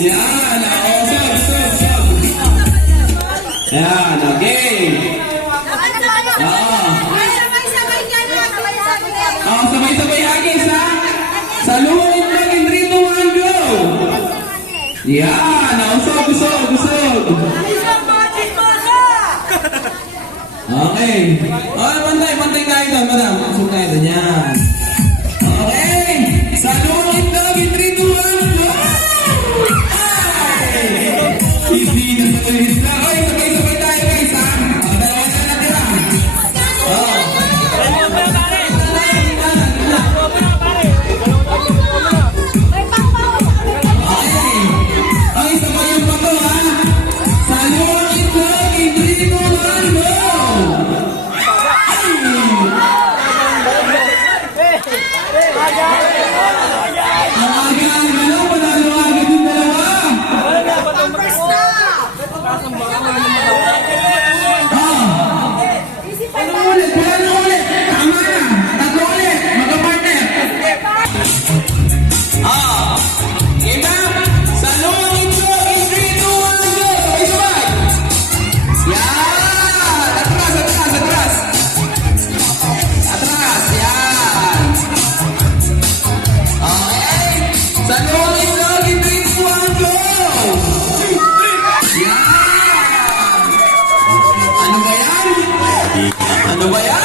Yan. Sub. Yan. Okay. Sabay-sabay hagis ha. Sa luwag itlog in 3, 2, 1, go. Yan. Usog. Okay. Pantay tayo doon, madam. Usog tayo doon. Yan. Okay. Sa luwag itlog in 3, 2, 1, go. Easy na sa tulis na. Oy, sabay-sabay tayo guys ha. Dalawa na natira. Okay, sabay yung bato ha. Sa luwag itlog in 3, 2, 1, go. Ang aga-aga lang, panalo agad yung dalawa. Ulit. Tama na. Tatlo ulit. Magka-partner. Game na. Sa luwag itlog in 3, 2, 1, go. Sabay-sabay. Yan. Atras. Yan. Okay. Sa luwag itlog in 3, 2, 1, go. Yan. Ano ba yan?